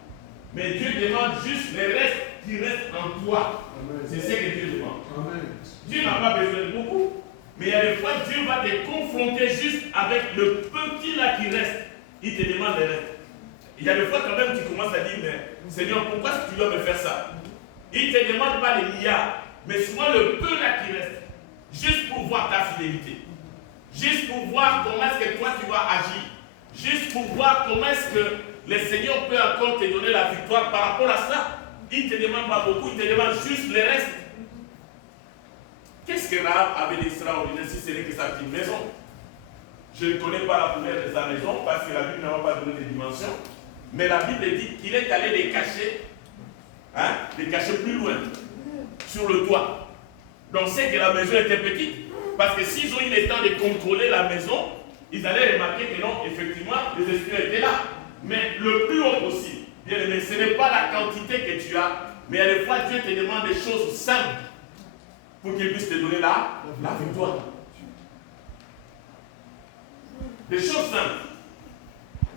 Mais Dieu demande juste les restes qui restent en toi. C'est ce que Dieu demande. Amen. Dieu n'a pas besoin de beaucoup. Mais il y a des fois, Dieu va te confronter juste avec le petit là qui reste. Il te demande les restes. Il y a des fois, quand même, tu commences à dire, mais Seigneur, pourquoi est-ce que tu dois me faire ça? Il ne te demande pas les milliards, mais souvent le peu là qui reste. Juste pour voir ta fidélité. Juste pour voir comment est-ce que toi tu vas agir. Juste pour voir comment est-ce que le Seigneur peut encore te donner la victoire par rapport à ça. Il ne te demande pas beaucoup, il te demande juste les restes. Qu'est-ce que Rahab avait d'extraordinaire si ce n'est que sa petite maison? Je ne connais pas la première de sa maison parce que la Bible n'a pas donné des dimensions. Mais la Bible dit qu'il est allé les cacher plus loin, sur le toit. Donc c'est que la maison était petite. Parce que s'ils ont eu le temps de contrôler la maison, ils allaient remarquer que non, effectivement, les esprits étaient là. Mais le plus haut possible. Bien aimé, ce n'est pas la quantité que tu as, mais à la fois Dieu te demande des choses simples pour qu'il puisse te donner la victoire. Des choses simples.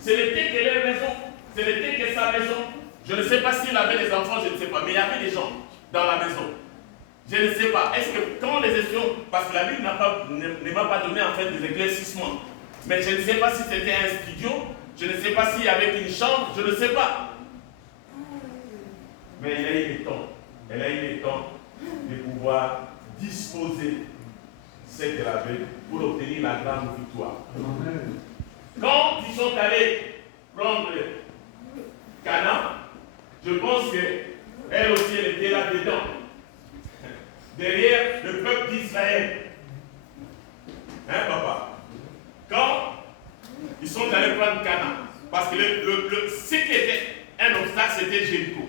Ce n'était que leur maison, ce n'était que sa maison. Je ne sais pas s'il avait des enfants, je ne sais pas, mais il y avait des gens dans la maison. Je ne sais pas. Est-ce que quand les espions, parce que la Bible ne m'a pas donné en fait des éclaircissements, mais je ne sais pas si c'était un studio, je ne sais pas s'il y avait une chambre, je ne sais pas. Mais elle a eu le temps. Elle a eu le temps de pouvoir disposer ce qu'elle avait pour obtenir la grande victoire. Amen. Quand ils sont allés prendre Canaan, je pense qu'elle aussi elle était là-dedans. Derrière le peuple d'Israël. Hein, papa? Quand ils sont allés prendre Canaan, parce que ce qui était un obstacle, c'était Jéricho.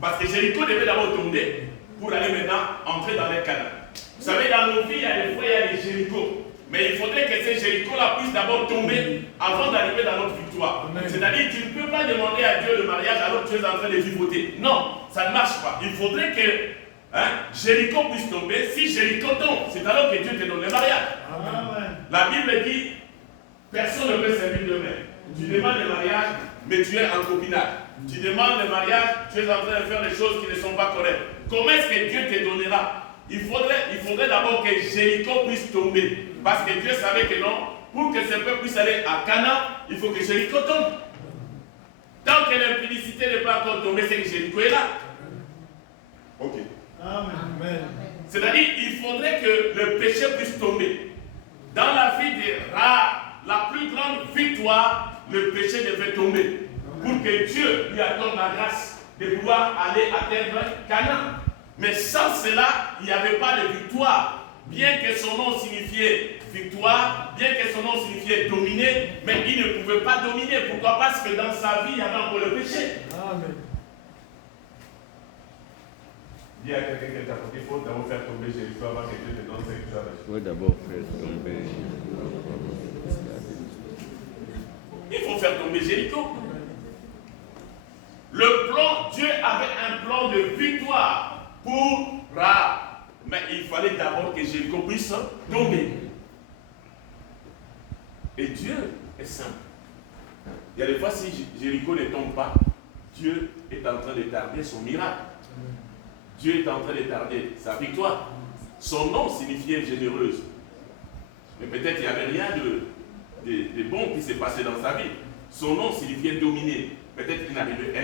Parce que Jéricho devait d'abord tomber pour aller maintenant entrer dans les Canaan. Vous savez, dans nos vies, il y a des fois, il y a des Jéricho. Mais il faudrait que ces Jéricho-là puissent d'abord tomber avant d'arriver dans notre victoire. C'est-à-dire, tu ne peux pas demander à Dieu le mariage alors que tu es en train de vivoter. Non, ça ne marche pas. Il faudrait que Jéricho puisse tomber. Si Jéricho tombe, c'est alors que Dieu te donne le mariage. Amen. La Bible dit, personne ne peut servir de main. Tu demandes le mariage, mais tu es en copinage. Tu demandes le mariage, tu es en train de faire des choses qui ne sont pas correctes. Comment est-ce que Dieu te donnera? Il faudrait d'abord que Jéricho puisse tomber. Parce que Dieu savait que non, pour que ce peuple puisse aller à Canaan, il faut que Jéricho tombe. Tant que l'impudicité n'est pas encore tombée, c'est que Jéricho est là. Ok. Amen. C'est-à-dire, il faudrait que le péché puisse tomber. Dans la vie de Rahab, la plus grande victoire, le péché devait tomber. Pour que Dieu lui accorde la grâce de pouvoir aller atteindre Canaan. Mais sans cela, il n'y avait pas de victoire. Bien que son nom signifiait victoire, bien que son nom signifiait dominer, mais il ne pouvait pas dominer. Pourquoi? Parce que dans sa vie, il y avait encore le péché. Amen. Dis à quelqu'un qui est à côté, il faut d'abord faire tomber Jéricho avant que Dieu te donne ce que tu as. Il faut d'abord faire tomber. Il faut faire tomber Jéricho. Le plan, Dieu avait un plan de victoire pour Rahab. Mais il fallait d'abord que Jéricho puisse tomber. Et Dieu est simple. Il y a des fois, si Jéricho ne tombe pas, Dieu est en train de tarder son miracle. Dieu est en train de tarder sa victoire. Son nom signifiait généreuse. Mais peut-être il n'y avait rien de bon qui s'est passé dans sa vie. Son nom signifiait dominer. Peut-être qu'elle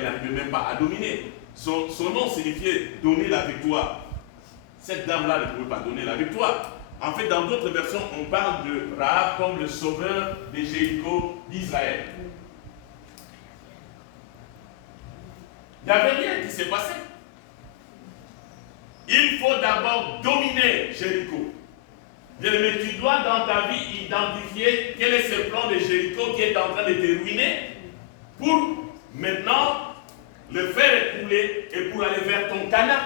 n'arrivait même pas à dominer. Son nom signifiait donner la victoire. Cette dame-là ne pouvait pas donner la victoire. En fait, dans d'autres versions, on parle de Rahab comme le sauveur des Jéricho d'Israël. Il n'y avait rien qui s'est passé. Il faut d'abord dominer Jéricho. Mais tu dois dans ta vie identifier quel est ce plan de Jéricho qui est en train de te ruiner pour maintenant le faire écouler et pour aller vers ton Canaan.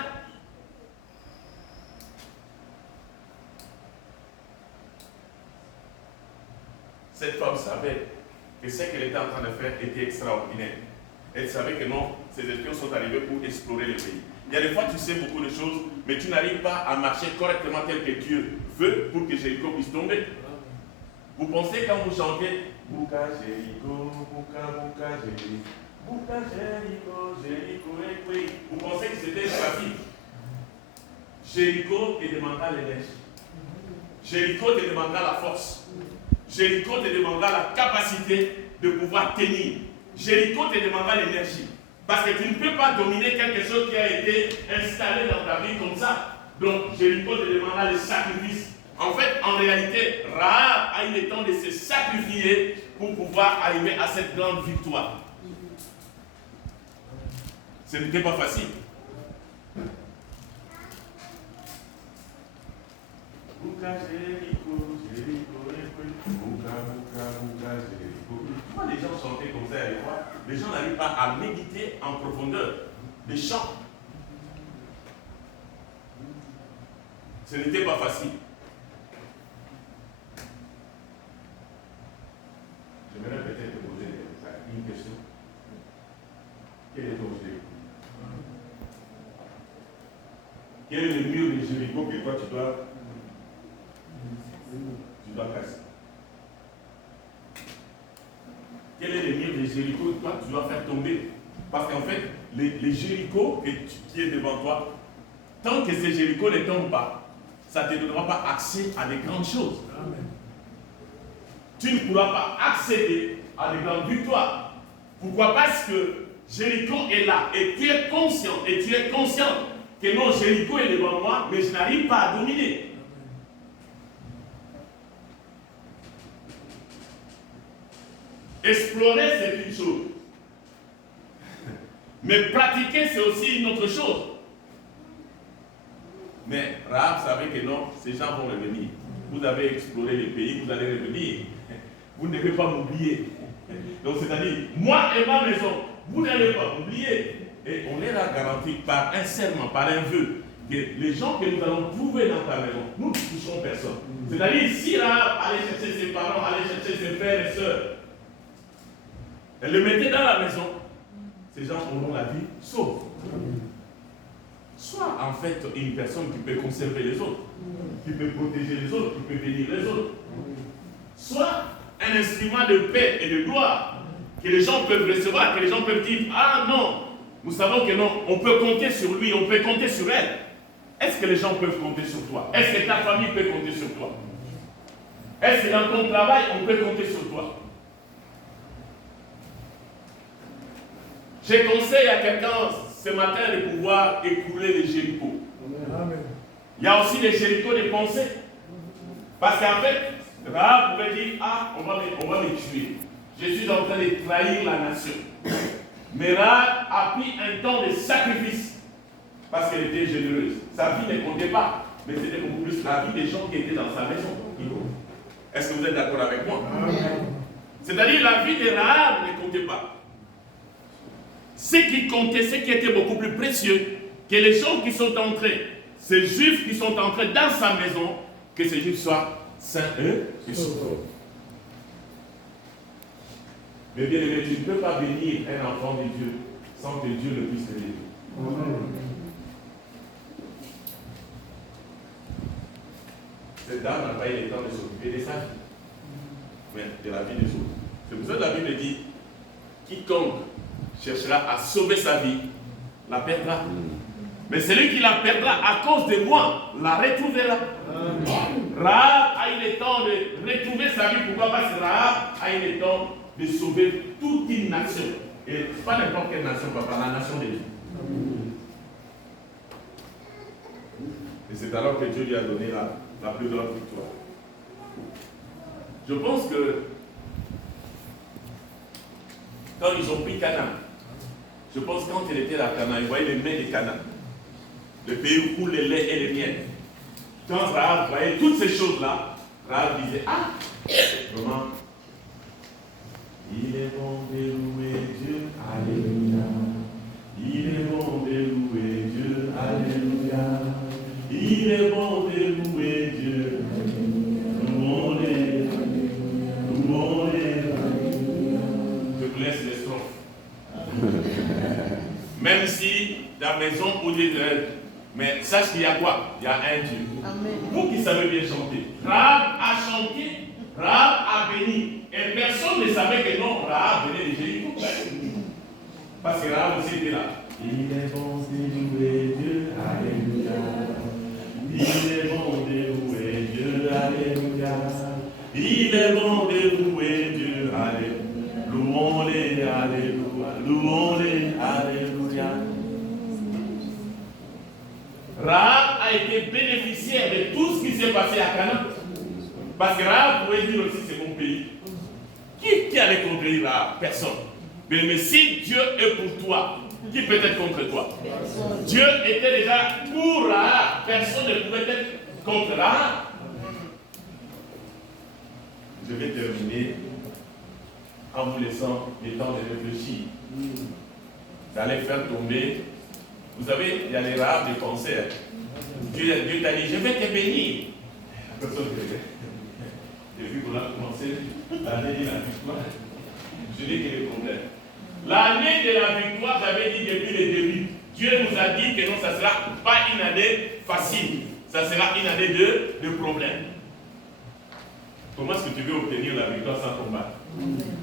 Cette femme savait que ce qu'elle était en train de faire était extraordinaire. Elle savait que non, ces espions sont arrivés pour explorer le pays. Il y a des fois, tu sais beaucoup de choses, mais tu n'arrives pas à marcher correctement tel que Dieu veut pour que Jéricho puisse tomber. Vous pensez quand vous chantez Bouka Jéricho, Bouka, Bouka Jéricho, Bouka Jéricho, Jéricho, vous pensez que c'était facile. Jéricho te demandera l'énergie. Jéricho te demandera la force. Jéricho te demandera la capacité de pouvoir tenir. Jéricho te demandera l'énergie. Parce que tu ne peux pas dominer quelque chose qui a été installé dans ta vie comme ça. Donc, Jéricho te demandera le sacrifice. En fait, en réalité, Rahab a eu le temps de se sacrifier pour pouvoir arriver à cette grande victoire. Ce n'était pas facile. Pourquoi les gens chantaient comme ça à l'époque? Les gens n'arrivent pas à méditer en profondeur les chants. Ce n'était pas facile. J'aimerais peut-être te poser une question. Quel est ton Jéricho? Quel est le mur de Jéricho que toi tu dois casser? Quel est le mur de Jéricho que toi tu dois faire tomber? Parce qu'en fait, les Jéricho qui est devant toi, tant que ces Jéricho ne tombent pas, ça ne te donnera pas accès à des grandes choses. Amen. Tu ne pourras pas accéder à des grandes victoires. Pourquoi? Parce que Jéricho est là et tu es conscient que non, Jéricho est devant moi, mais je n'arrive pas à dominer. Explorer, c'est une chose. Mais pratiquer, c'est aussi une autre chose. Mais Rahab savait que non, ces gens vont revenir. Vous avez exploré le pays, vous allez revenir. Vous ne devez pas m'oublier. Donc c'est-à-dire, moi et ma maison, vous n'allez pas m'oublier. Et on est là garanti par un serment, par un vœu, que les gens que nous allons trouver dans ta maison, nous ne toucherons personne. C'est-à-dire, si Rahab allait chercher ses parents, allait chercher ses frères et sœurs, elle le mettait dans la maison, ces gens auront la vie sauve. Soit en fait une personne qui peut conserver les autres, qui peut protéger les autres, qui peut bénir les autres. Soit un instrument de paix et de gloire que les gens peuvent recevoir, que les gens peuvent dire, ah non, nous savons que non, on peut compter sur lui, on peut compter sur elle. Est-ce que les gens peuvent compter sur toi? Est-ce que ta famille peut compter sur toi? Est-ce que dans ton travail, on peut compter sur toi? Je conseille à quelqu'un ce matin de pouvoir écouler les Jéricho. Il y a aussi les Jéricho de pensée. Parce qu'en fait, Rahab pouvait dire, ah, on va me tuer. Je suis en train de trahir la nation. Mais Rahab a pris un temps de sacrifice. Parce qu'elle était généreuse. Sa vie ne comptait pas. Mais c'était beaucoup plus la vie des gens qui étaient dans sa maison. Est-ce que vous êtes d'accord avec moi? C'est-à-dire la vie de Rahab ne comptait pas. Ce qui comptait, ce qui était beaucoup plus précieux, que les gens qui sont entrés, ces juifs qui sont entrés dans sa maison, que ces juifs soient saints et sauvés. Mais bien aimé, tu ne peux pas bénir un enfant de Dieu sans que Dieu le puisse bénir. Cette dame n'a pas eu le temps de s'occuper de sa vie, mais de la vie des autres. C'est pour ça que la Bible dit, quiconque cherchera à sauver sa vie, la perdra. Mais celui qui la perdra à cause de moi, la retrouvera. Rahab a eu le temps de retrouver sa vie. Pourquoi? Parce que Rahab a eu le temps de sauver toute une nation. Et pas n'importe quelle nation, papa, la nation de Dieu. Et c'est alors que Dieu lui a donné la plus grande victoire. Je pense que quand ils ont pris Canaan, je pense que quand il était à Canaan, ils voyaient les mains de Canaan, le pays où coule le lait et le miel. Quand Rahab voyait toutes ces choses-là, Rahab disait, ah, comment? Il est bon de louer Dieu, alléluia. Il est bon de louer Dieu, alléluia. Il est bon de louer Dieu, louons-les, louons-les. Je vous laisse les strophes. Même si la maison ou des mais sache qu'il y a quoi? Il y a un Dieu. Amen. Vous qui savez bien chanter. Rahab a chanté, Rahab a béni. Et personne ne savait que non, Rahab venait de Jéricho. Parce que Rahab aussi était là. Il est bon de louer Dieu, alléluia. Il est bon de louer Dieu, alléluia. Il est bon de louer Dieu, alléluia. Louons-les, alléluia. Louons-les, alléluia. Rahab a été bénéficiaire de tout ce qui s'est passé à Canaan. Parce que Rahab pouvait dire aussi c'est mon pays. Qui allait conquérir Rahab? Personne. Mais si Dieu est pour toi, qui peut être contre toi? Dieu était déjà pour Rahab. Personne ne pouvait être contre Rahab. Je vais terminer en vous laissant le temps de réfléchir. D'aller faire tomber. Vous savez, il y a les Rahab des concerts. Dieu t'a dit, je vais te bénir. La personne qui était. J'ai vu qu'on a commencé l'année de la victoire. Je dis qu'il y a des problèmes. L'année de la victoire, j'avais dit depuis le début, Dieu nous a dit que non, ça ne sera pas une année facile. Ça sera une année de problèmes. Comment est-ce que tu veux obtenir la victoire sans combattre?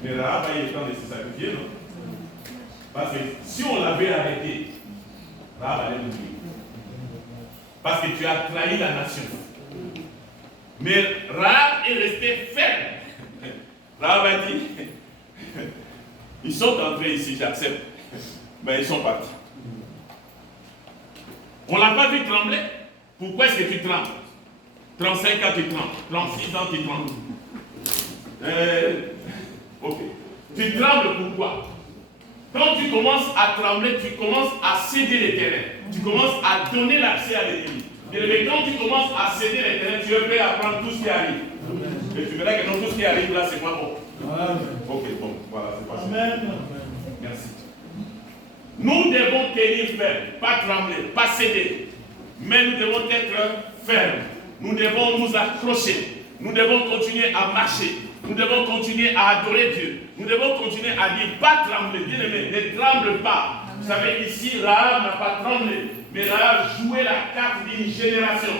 Mais Rahab a eu le temps de se sacrifier, non? Parce que si on l'avait arrêté, Rahab allait nous tuer. Parce que tu as trahi la nation. Mais Rahab est resté ferme. Rahab a dit, ils sont entrés ici, j'accepte. Mais ils sont partis. On ne l'a pas vu trembler. Pourquoi est-ce que tu trembles? 35 ans tu trembles. 36 ans tu trembles. Ok. Tu trembles pourquoi? Quand tu commences à trembler, tu commences à céder les terrains. Tu commences à donner l'accès à l'ennemi. Mais quand tu commences à céder les terrains, tu es prêt à prendre tout ce qui arrive. Et tu verras que non, tout ce qui arrive là, c'est pas bon. Ok, bon, voilà, c'est pas ça. Merci. Nous devons tenir ferme, pas trembler, pas céder. Mais nous devons être fermes. Nous devons nous accrocher. Nous devons continuer à marcher. Nous devons continuer à adorer Dieu. Nous devons continuer à dire, pas trembler. Bien aimé, ne tremble pas. Vous savez, ici, Rahab n'a pas tremblé. Mais Rahab jouait la carte d'une génération.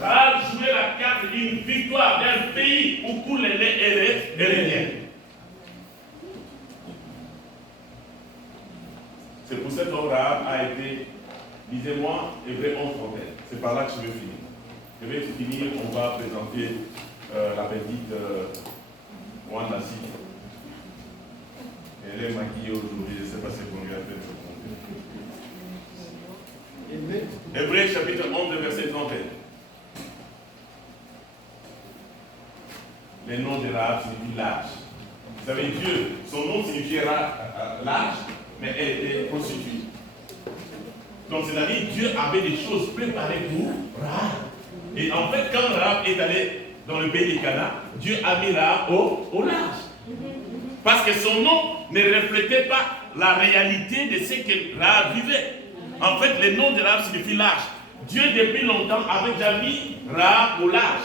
Rahab jouait la carte d'une victoire d'un pays où coule les lait et les miel. C'est pour ça que Rahab a été, lisez-moi, Hébreux 11, 31. C'est par là que je vais finir. Je vais finir, on va présenter la petite Wanda Si. Elle est maquillée aujourd'hui, je ne sais pas ce qu'on lui a fait. Hébreux chapitre 11, verset 31. Le nom de Rahab signifie large. Vous savez, Dieu, son nom signifiait large, mais elle était prostituée. Donc, c'est-à-dire Dieu avait des choses préparées pour Rahab. Et en fait, quand Rahab est allé dans le pays des Canaan, Dieu a mis Rahab au large. Parce que son nom ne reflétait pas la réalité de ce que Rahab vivait. En fait, le nom de Rahab signifie large. Dieu, depuis longtemps, avait déjà mis Rahab au large.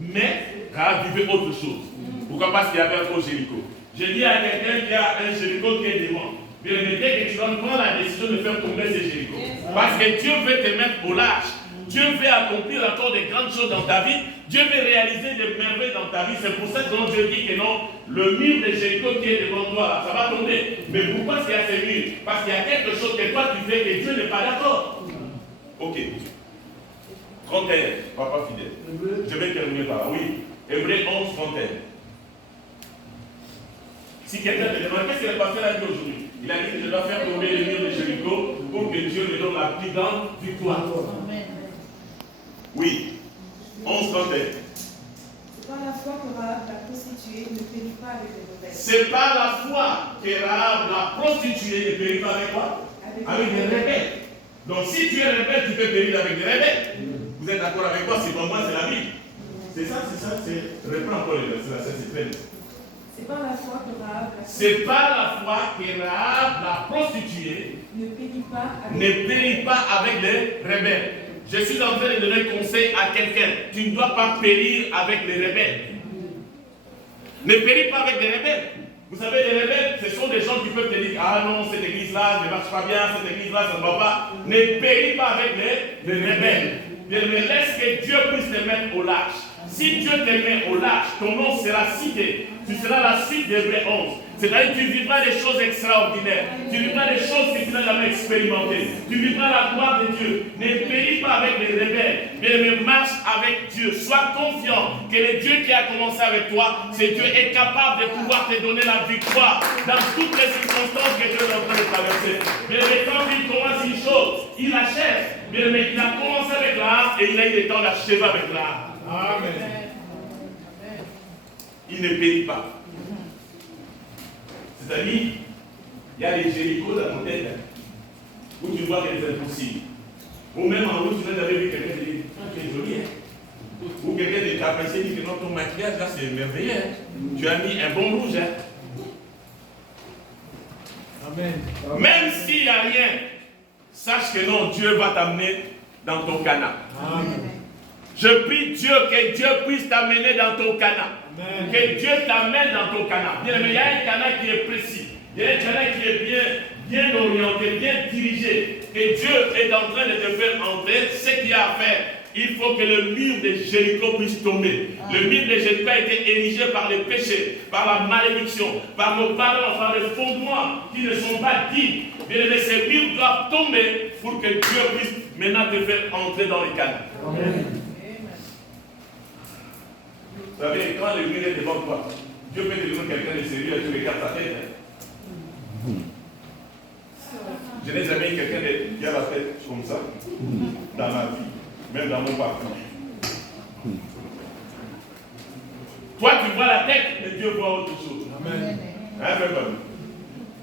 Mais Rahab vivait autre chose. Pourquoi? Parce qu'il y avait un gros Jéricho. Je dis à quelqu'un qui a un Jéricho qui est devant, bien dès que tu vas prendre la décision de faire tomber ce Jéricho. Parce que Dieu veut te mettre au large. Dieu veut accomplir encore de grandes choses dans ta vie. Dieu veut réaliser des merveilles dans ta vie. C'est pour ça que Dieu dit que non, le mur de Jéricho qui est devant toi, ça va tomber. Mais pourquoi est-ce qu'il y a ces murs? Parce qu'il y a quelque chose que toi tu fais et Dieu n'est pas d'accord. Ok. 31, papa fidèle. Je vais terminer par là. Oui. Hébreux 11, 31. Si quelqu'un te demande qu'est-ce que le pasteur a dit aujourd'hui, il a dit que je dois faire tomber le mur de Jéricho pour que Dieu me donne la plus grande victoire. Oui. 11:31. C'est par la foi que Rahab, la prostituée, ne périt pas avec les rebelles. C'est par la foi que Rahab, la prostituée, ne périt pas avec quoi? Avec des rebelles. Donc si tu es rebelle, tu peux périr avec des rebelles. Vous êtes d'accord avec moi? C'est pas moi, c'est la Bible. C'est ça. Reprends encore le verset, c'est très bien. C'est par la foi que Rahab, C'est par la foi que Rahab, la prostituée, ne ne périt pas avec les rebelles. Je suis en train de donner conseil à quelqu'un. Tu ne dois pas périr avec les rebelles. Ne péris pas avec les rebelles. Vous savez, les rebelles, ce sont des gens qui peuvent te dire, ah non, cette église-là ne marche pas bien, cette église-là, ça ne va pas. Ne péris pas avec les rebelles. Mais laisse que Dieu puisse te mettre au large. Si Dieu te met au large, ton nom sera cité. Tu seras la suite d'Hébreux 11. C'est-à-dire que tu vivras des choses extraordinaires. Tu vivras des choses que tu n'as jamais expérimentées. Tu vivras la gloire de Dieu. Ne péris pas avec les rebelles, mais marche avec Dieu. Sois confiant que le Dieu qui a commencé avec toi, c'est Dieu est capable de pouvoir te donner la victoire dans toutes les circonstances que Dieu est en train de traverser. Mais quand il commence une chose, il achève. Mais il a commencé avec l'âme et il a eu le temps d'achever avec l'âme. Amen. Il ne périt pas. C'est-à-dire, il y a des Jéricho dans mon tête où tu vois que c'est impossible. Ou même en route, tu as vu quelqu'un qui dit, ah, tu es joli. Hein? Ou quelqu'un t'apprécie et dit que non, ton maquillage là, c'est merveilleux. Hein? Tu as mis un bon rouge. Hein? Amen. Même s'il n'y a rien, sache que non, Dieu va t'amener dans ton canard. Amen. Je prie Dieu que Dieu puisse t'amener dans ton canard. Amen. Que Dieu t'amène dans ton canard. Bien, mais il y a un canard qui est précis. Il y a un canard qui est bien orienté, bien dirigé. Que Dieu est en train de te faire entrer ce qu'il y a à faire. Il faut que le mur de Jéricho puisse tomber. Amen. Le mur de Jéricho a été érigé par les péchés, par la malédiction, par nos parents, par les fondements qui ne sont pas dits. Bien, mais ces murs doivent tomber pour que Dieu puisse maintenant te faire entrer dans les canaux. Amen. Vous savez, quand le mur est devant toi, Dieu peut te donner quelqu'un de sérieux et tu regardes ta tête. Je n'ai jamais eu quelqu'un qui a la tête comme ça dans ma vie, même dans mon parcours. Toi, tu vois la tête et Dieu voit autre chose. Amen. Amen.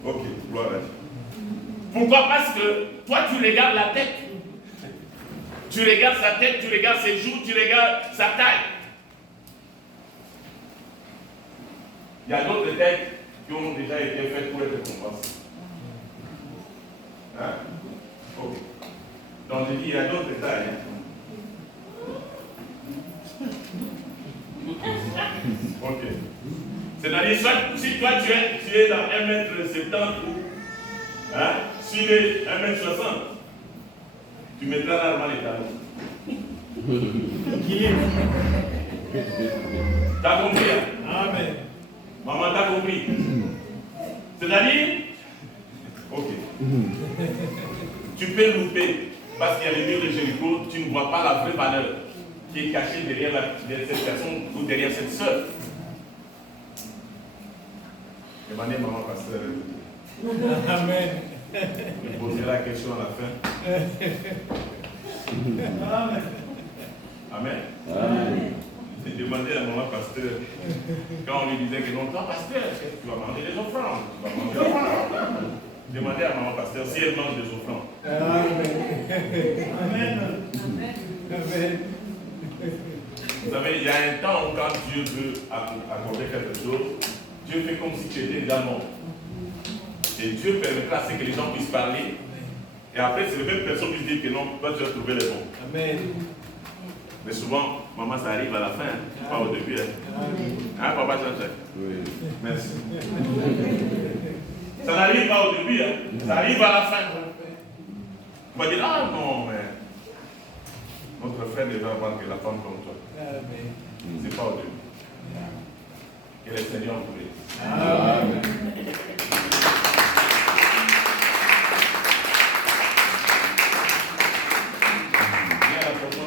Ok, gloire à Dieu. Pourquoi? Parce que toi, tu regardes la tête. Tu regardes sa tête, tu regardes ses joues, tu regardes sa taille. Il y a d'autres têtes qui ont déjà été faites pour être compensées. Hein? Ok. Donc je dis, il y a d'autres tailles. Ok. C'est-à-dire, si toi tu es dans 1m70 ou si tu es 1m60, tu mettras l'arme les talons. T'as compris? Hein? Amen. Maman, t'as compris? C'est-à-dire, ok. Tu peux louper parce qu'il y a les murs de Jéricho, tu ne vois pas la vraie valeur qui est cachée derrière cette personne ou derrière cette sœur. Demandez maman pasteur. Amen. Je poserai la question à la fin. Amen. Amen. Amen. J'ai demandé à maman pasteur, quand on lui disait que non, toi pasteur, tu vas manger des offrandes. Tu vas manger des offrandes. Demandez à maman pasteur si elle mange des offrandes. Amen. Amen. Amen. Vous savez, il y a un temps où quand Dieu veut accorder quelque chose, Dieu fait comme si tu étais déjà mort. Et Dieu permettra à ce que les gens puissent parler. Et après, c'est les mêmes personnes qui disent que non, toi tu as trouvé les bons. Amen. Mais souvent, maman, ça arrive à la fin, pas au début. Hein, papa Jean-Jacques? Oui. Merci. Ça n'arrive pas au début, ça arrive à la fin. On va dire, ah non, mais notre frère devrait avoir que la femme comme toi. C'est pas au début. Que le Seigneur vous bénisse. Amen.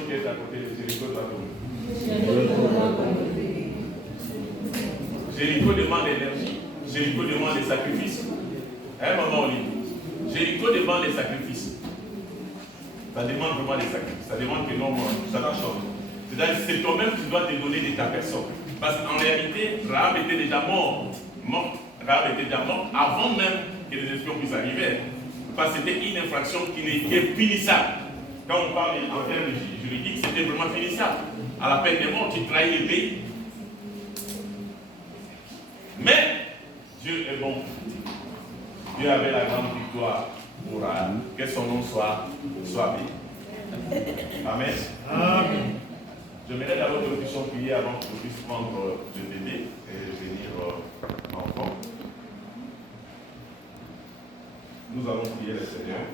Qui est à côté de Jéricho doit tomber. Jéricho demande l'énergie. Jéricho demande les sacrifices. À un moment, on lit. Jéricho demande les sacrifices. Ça demande vraiment des sacrifices. Ça demande que non, ça va changer. C'est-à-dire que c'est toi-même qui dois te donner de ta personne. Parce qu'en réalité, Rahab était déjà mort. Rahab était déjà mort avant même que les espions puissent arriver. Parce que c'était une infraction qui n'était punissable. Quand on parle en termes juridiques, c'était vraiment punissable. À la peine de mort, tu trahis le pays. Mais Dieu est bon. Dieu avait la grande victoire pour Rahab. Que son nom soit béni. Amen. Amen. J'aimerais d'abord que nous puissions prier avant que nous puissions prendre le bébé et venir l'enfant. Nous allons prier le Seigneur.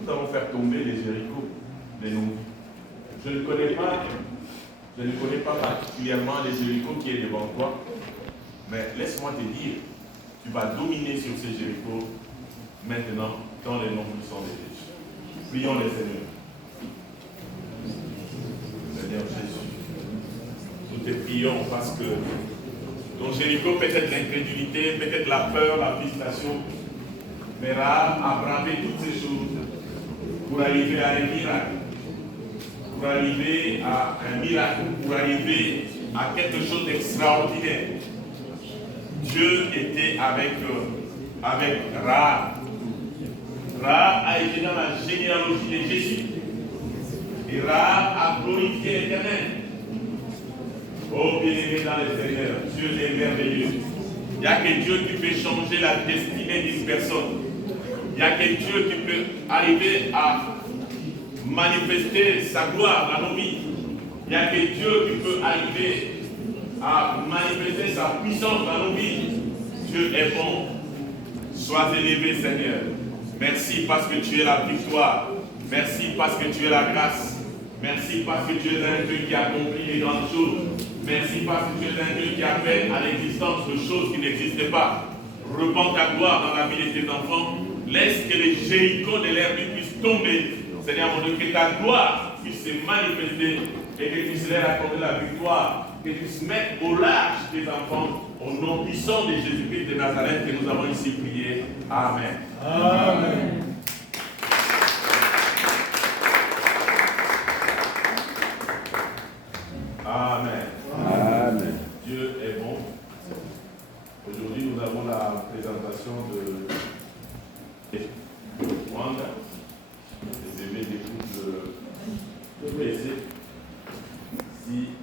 Nous allons faire tomber les Jéricho de nos vies. Je ne connais pas particulièrement les Jéricho qui est devant toi, mais laisse-moi te dire, tu vas dominer sur ces Jéricho maintenant dans les noms puissants de Jésus. Prions le Seigneur. Seigneur Jésus, nous te prions parce que ton Jéricho, peut-être l'incrédulité, peut-être la peur, la frustration, mais Rahab a bravé toutes ces choses pour arriver à un miracle, pour arriver à un miracle, pour arriver à quelque chose d'extraordinaire. Dieu était avec Rahab. Rahab a été dans la généalogie de Jésus. Et Rahab a glorifié l'Éternel. Oh bien-aimé dans le Seigneur, Dieu est merveilleux. Il n'y a que Dieu qui peut changer la destinée d'une personne. Il n'y a que Dieu qui peut arriver à manifester sa gloire dans nos vies. Il n'y a que Dieu qui peut arriver à manifester sa puissance dans nos vies. Dieu est bon. Sois élevé, Seigneur. Merci parce que tu es la victoire. Merci parce que tu es la grâce. Merci parce que tu es un Dieu qui accomplit les grandes choses. Merci parce que tu es un Dieu qui appelle à l'existence de choses qui n'existent pas. Repends ta gloire dans la vie de tes enfants. Laisse que les Jéricho de l'air puissent tomber. Seigneur mon Dieu, que ta gloire puisse se manifester et que tu puisses leur accorder la victoire. Que tu puisses mettre au large tes enfants au nom puissant de Jésus-Christ de Nazareth que nous avons ici prié. Amen. Amen.